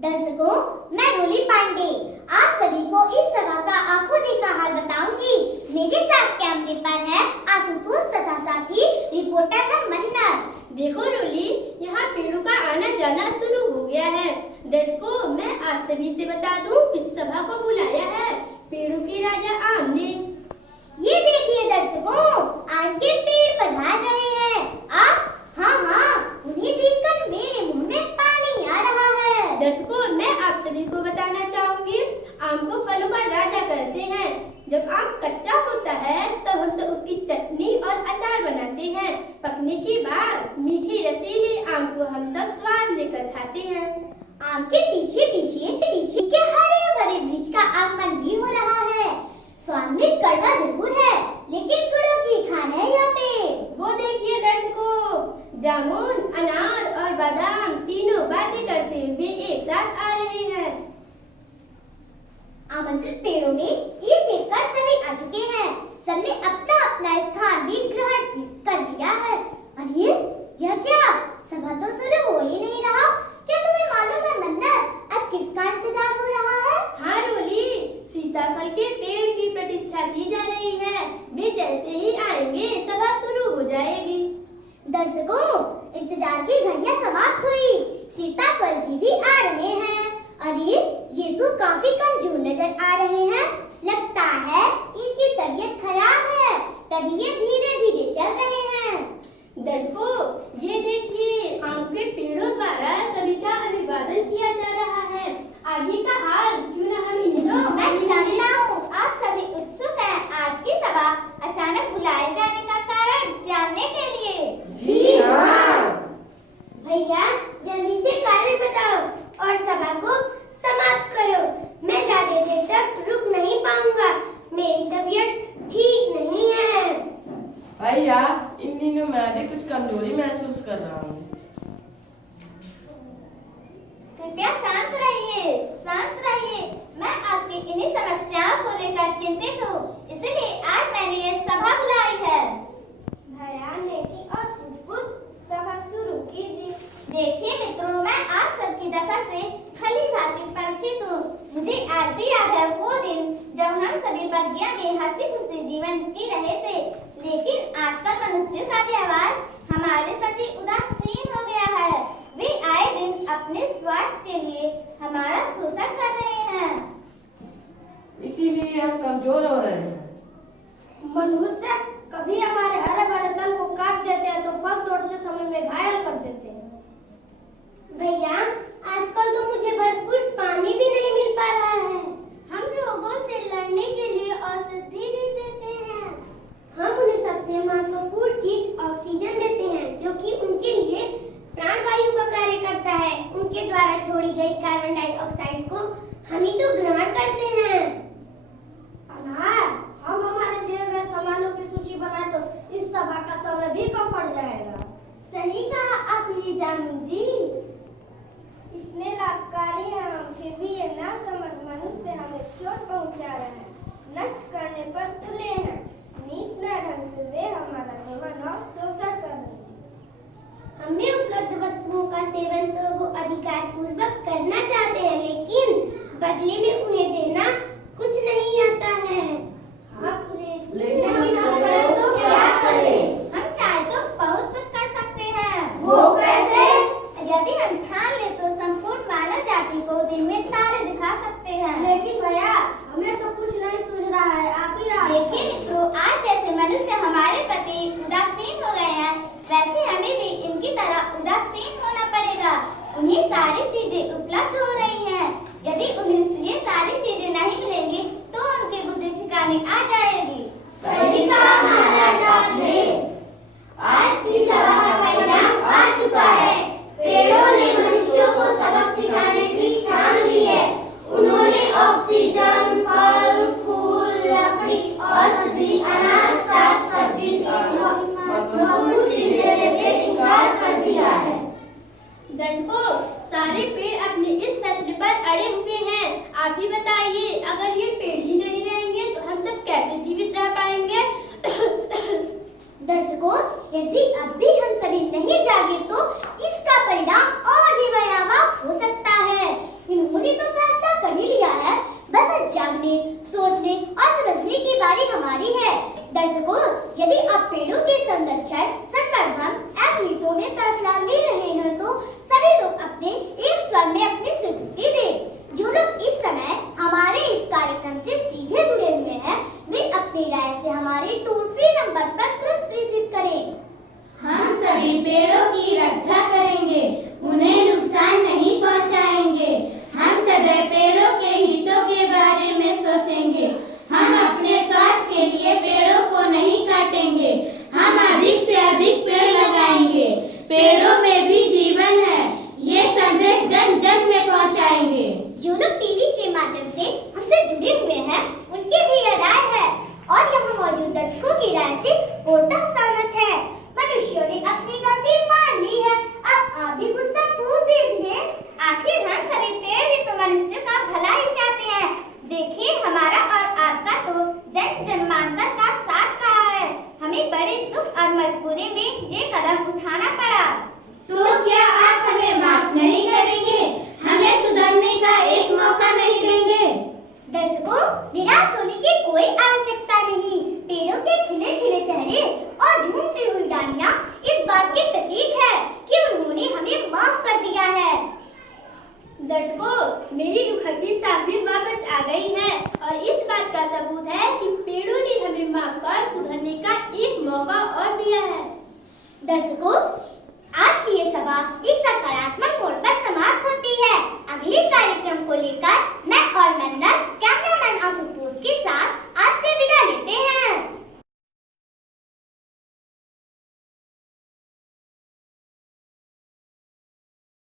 दर्शकों, मैं रोली पांडे आप सभी को इस सभा का आंखों देखा हाल बताऊंगी। मेरे साथ कैमरे पर है आशुतोष तथा साथी रिपोर्टर है मन्नत। देखो रोली, यहाँ पेड़ों का आना जाना शुरू हो गया है। दर्शकों, मैं आप सभी से बता दूं, इस सभा को बुलाया है पेड़ों के राजा आम ने। ये देखिए दर्शकों, आम के पेड़ पधार रहे हैं। आप हाँ, उन्हें देखकर मेरे मुंह में पानी आ रहा है। दर्शकों, मैं आप सभी को बताना चाहूंगी, आम को फलों का राजा कहते हैं। जब आम कच्चा होता है तब हम सब उसकी चटनी और अचार बनाते हैं। पकने के बाद मीठी रसीले आम को हम सब स्वाद लेकर खाते हैं। आम के पीछे के हरे भरे वृक्ष का आगमन भी हो रहा है। स्वाद में कड़वा जरूर है, लेकिन गुड़ों की खान है यहाँ पे। वो देखिए दर्शकों, जामुन, अनार और बादाम तीनों बातें करते हुए एक साथ आ रहे हैं। आमंत्रित पेड़ों में एक कर सभी आ चुके हैं। सबने अपना अपना स्थान भी ग्रहण कर लिया है। अरे यह क्या, सभा तो शुरू हो ही नहीं रहा। क्या तुम्हें मालूम है मन्नत, अब किसका इंतजार हो रहा है? हाँ रोली, सीताफल के पेड़ की प्रतीक्षा की जा रही है। वे जैसे ही आएंगे सभा शुरू हो जाएगी। दर्शकों, इंतजार की घड़ियां समाप्त हुई। सीताफल जी भी आ रहे हैं। अरे ये तो काफी कमजोर नजर आ रहे हैं। लगता है इनकी तबीयत खराब है, तभी ये धीरे धीरे चल रहे हैं। दर्शकों, ये देखिए, आम के पेड़ों द्वारा सभी का अभिवादन किया जा रहा है। आगे का हाल क्यों न हम मैं जानता हूँ, आप सभी उत्सुक हैं आज की सभा अचानक बुलाए जाने का कारण जानने के लिए। जी हाँ। भैया जल्दी से कारण बताओ और सभा को समाप्त करो। मैं ज्यादा देर तक रुक नहीं पाऊंगा, मेरी तबीयत ठीक नहीं है। भैया, इन दिनों मैं भी कुछ कमजोरी महसूस कर रहा हूँ। कृपया शांत रहिए, शांत रहिए। मैं आपकी इन्हीं समस्याओं को लेकर चिंतित हूँ, इसलिए आज मैंने ये सभा बुलाई है। भैया नेकी और कुछ सभा शुरू कीजिए। देखिए मित्रों, मैं आप सबकी दशा से भली भांति परिचित हूँ। मुझे आज भी याद है वो दिन जब हम सभी बगिया में हंसी खुशी जीवन जी रहे थे, लेकिन आजकल मनुष्यों का व्यवहार हमारे प्रति उदासीन हो गया है। वे आए दिन अपने स्वार्थ के लिए हमारा शोषण कर रहे हैं। इसीलिए हम कमजोर हो रहे हैं। मनुष्य कभी हमारे हरे भरे तन को काट देते हैं तो फल तोड़ते समय में घायल कर देते हैं। भैया, आजकल तो मुझे भरपूर पानी भी नहीं मिल पा रहा है। हम रोगों से लड़ने के लिए औषधि भी देते हैं। हम उन्हें सबसे महत्वपूर्ण चीज ऑक्सीजन देते हैं, जो कि उनके लिए प्राणवायु का कार्य करता है। उनके द्वारा छोड़ी गई कार्बन डाइऑक्साइड को हम ही तो ग्रहण करते हैं। अनार, हम हमारे दिए गए सामानों की सूची बनाए तो इस सभा का समय भी कम पड़ जाएगा। सही कहा आपने जानू जी। इतने लाभकारी हैं हम, फिर भी ये ना समझ मनुष्य हमें चोट पहुंचा रहे हैं, नष्ट करने पर तुले हैं। नीत न ढंग से वे हमारा दोहन और शोषण कर रहे हैं। हमें उपलब्ध वस्तुओं का सेवन तो वो अधिकार पूर्वक करना चाहते हैं, लेकिन बदले में उन्हें देना कुछ नहीं आता है। लेकिन हम करें तो क्या करें? हम चाहे तो बहुत कुछ कर सकते हैं। वो कैसे? यदि हम ठान ले तो संपूर्ण मानव जाति को दिन में तारे दिखा सकते हैं। लेकिन भैया, हमें तो कुछ नहीं सूझ रहा है, आप ही देखिए मित्रों, आज जैसे मनुष्य हमारे प्रति उदासीन हो गए हैं, वैसे हमें भी इनकी तरह उदासीन होना पड़ेगा। उन्हें सारी चीजें उपलब्ध हो रही हैं। यदि उन्हें ये सारी चीजें नहीं मिलेंगी तो उनकी बुद्धि ठिकाने आ जाएगी। सही कहा महाराज आपने। आज की सभा का परिणाम आ चुका है। पेड़ों ने मनुष्यों को सबक सिखाने की ठान ली है। उन्होंने ऑक्सीजन, फल, फूल, लकड़ी, औषधि, अनाज, साग सब्जी बहुत चीजें देने से इनकार कर दिया है। दर्शकों, सारे पेड़ अपने इस फैसले पर अड़े हुए हैं। आप ही बताइए, अगर ये पेड़ ही नहीं रहेंगे तो हम सब कैसे जीवित रह पाएंगे? दर्शकों, यदि अब भी हम सभी नहीं जागे तो इसका परिणाम और भी भयावह हो सकता है। दर्शकों, यदि आप पेड़ों के संरक्षण, संवर्धन एवं हितों में फैसला ले रहे हैं तो सभी लोग अपने एक स्वर में अपनी स्वीकृति दें। जो लोग इस समय हमारे इस कार्यक्रम से सीधे जुड़े हुए हैं, वे अपनी राय से हमारे टोल फ्री नंबर पर तुरंत प्रेषित करें। हम सभी पेड़ों की रक्षा करेंगे, उन्हें नुकसान नहीं पहुंचाएंगे। हम सदैव पेड़ों के हितों के बारे में सोचेंगे। हम अपने स्वार्थ के लिए पेड़ों को नहीं काटेंगे। हम अधिक से अधिक पेड़ लगाएंगे। पेड़ों में भी जीवन है, ये संदेश जन जन में पहुंचाएंगे। जो लोग टीवी के माध्यम से हमसे जुड़े हुए हैं, उनकी भी यह राय है और यहाँ मौजूद दर्शकों की राय से पूर्णतः सहमत है। मनुष्यों ने अपनी गलती मान ली है, अब आप भी गुस्सा दूर दीजिए। आखिर हम सभी पेड़ भी तो मनुष्य का भला ही चाहते हैं। देखिए, हमारा और आपका तो जन जन्मांतर का साथ रहा है। हमें बड़े दुख और मजबूरी में ये कदम उठाना पड़ा। तो क्या आप हमें माफ नहीं करेंगे? हमें सुधरने का एक मौका नहीं देंगे? दर्शकों, निराश होने की कोई आवश्यकता नहीं। पेड़ों के खिले खिले चेहरे और झूमती हुई डालियां इस बात के प्रतीक है कि उन्होंने हमें माफ कर दिया है। दर्शकों, मेरी उखड़ती सांस भी वापस आ गई है और इस बात का सबूत है कि पेड़ों ने हमें माफ कर सुधरने का एक मौका और दिया है। दर्शकों, आज की ये सभा एक सकारात्मक मोड़ पर समाप्त होती है। अगले कार्यक्रम को लेकर मैं और मंदन क्या